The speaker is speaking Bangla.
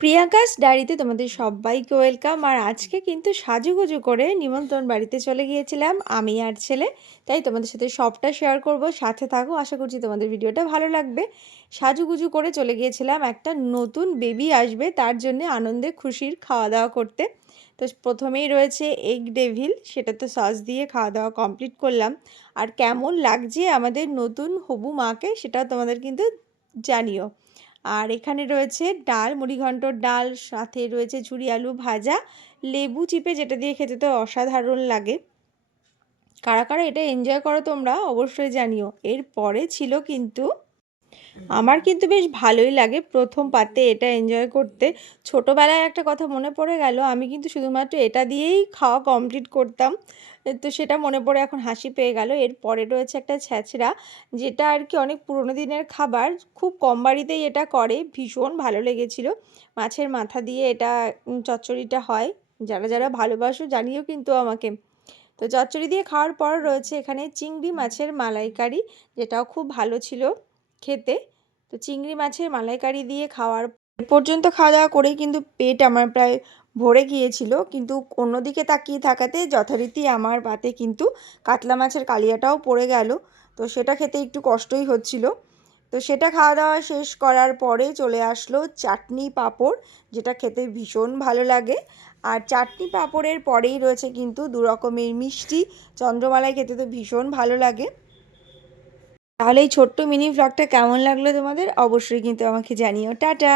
প্রিয়াঙ্কাস ডায়েরিতে তোমাদের সবাইকে ওয়েলকাম। আর আজকে কিন্তু সাজুগুজু করে নিমন্ত্রণ বাড়িতে চলে গিয়েছিলাম আমি আর ছেলে, তাই তোমাদের সাথে সবটা শেয়ার করব। সাথে থাকো, আশা করছি তোমাদের ভিডিওটা ভালো লাগবে। সাজুগুজু করে চলে গিয়েছিলাম, একটা নতুন বেবি আসবে তার জন্য আনন্দে খুশির খাওয়া দাওয়া করতে। তো প্রথমেই রয়েছে এগ ডেভিল, সেটা তো সস দিয়ে খাওয়া দাওয়া কমপ্লিট করলাম। আর কেমন লাগছে আমাদের নতুন হবু মাকে সেটাও তোমাদের কিন্তু জানিও। আর এখানে রয়েছে ডাল, মুড়িঘণ্টর ডাল, সাথে রয়েছে ঝুরি আলু ভাজা, লেবু চিপে, যেটা দিয়ে খেতে তো অসাধারণ লাগে। কারা কারা এটা এনজয় করো তোমরা অবশ্যই জানিও। এরপরে ছিল কিন্তু আমার কিন্তু বেশ ভালোই লাগে প্রথম পাতে এটা এনজয় করতে। ছোটোবেলায় একটা কথা মনে পড়ে গেল, আমি কিন্তু শুধুমাত্র এটা দিয়েই খাওয়া কমপ্লিট করতাম। তো সেটা মনে পড়ে এখন হাসি পেয়ে গেল। এরপরে রয়েছে একটা ছ্যাঁচড়া, যেটা আর কি অনেক পুরোনো দিনের খাবার, খুব কম বাড়িতেই এটা করে, ভীষণ ভালো লেগেছিল। মাছের মাথা দিয়ে এটা চচ্চড়িটা হয়। যারা যারা ভালোবাসো জানিও কিন্তু আমাকে। তো চচ্চড়ি দিয়ে খাওয়ার পর রয়েছে এখানে চিংড়ি মাছের মালাইকারি, যেটাও খুব ভালো ছিল খেতে। তো চিংড়ি মাছের মালাইকারি দিয়ে খাওয়ার পর্যন্ত খাওয়া দাওয়া করেই কিন্তু পেট আমার প্রায় ভরে গিয়েছিল, কিন্তু অন্যদিকে তাকিয়ে থাকাতে যথারীতি আমার পাতে কিন্তু কাতলা মাছের কালিয়াটাও পড়ে গেল। তো সেটা খেতে একটু কষ্টই হচ্ছিল। তো সেটা খাওয়া দাওয়া শেষ করার পরে চলে আসলো চাটনি পাঁপড়, যেটা খেতে ভীষণ ভালো লাগে। আর চাটনি পাঁপড়ের পরেই রয়েছে কিন্তু দু রকমের মিষ্টি, চন্দ্রমালাই খেতে তো ভীষণ ভালো লাগে। তাহলে এই ছোট্ট মিনি ভ্লগটা কেমন লাগলো তোমাদের অবশ্যই কিন্তু আমাকে জানিও। টাটা।